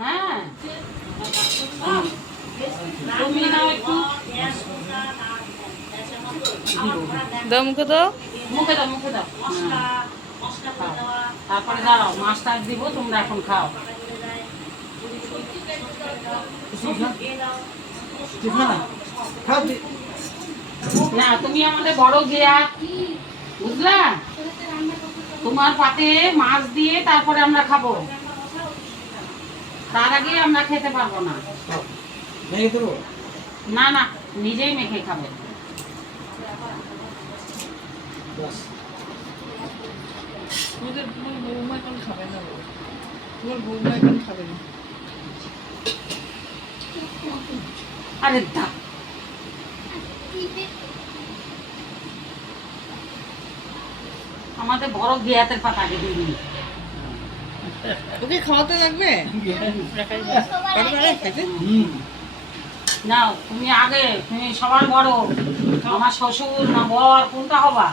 হ্যাঁ তুমি নাও একটু দাও মুখে দাও। মুখে দাও মুখে দাও। খাও। তারপরে দাঁড়াও মাছটা দিব, তোমরা এখন খাও। না তুমি আমাদের বড় গিয়া, বুঝলা? তোমার পাতে মাছ দিয়ে তারপরে আমরা খাবো, তার আগে আমরা খেতে পারবো না। না না, নিজেই মেখে খাবে। তোমার বৌমা এখন খাবে না, তোমার বৌমা এখন খাবে না। আরে দা আমাদের বড় গিয়াতের পাতা আগে দিয়ে দিন। ওকে খাওয়াতে লাগবে। নাও তুমি আগে, তুমি সবার বড়, আমার শ্বশুর না বর কোনটা হবা?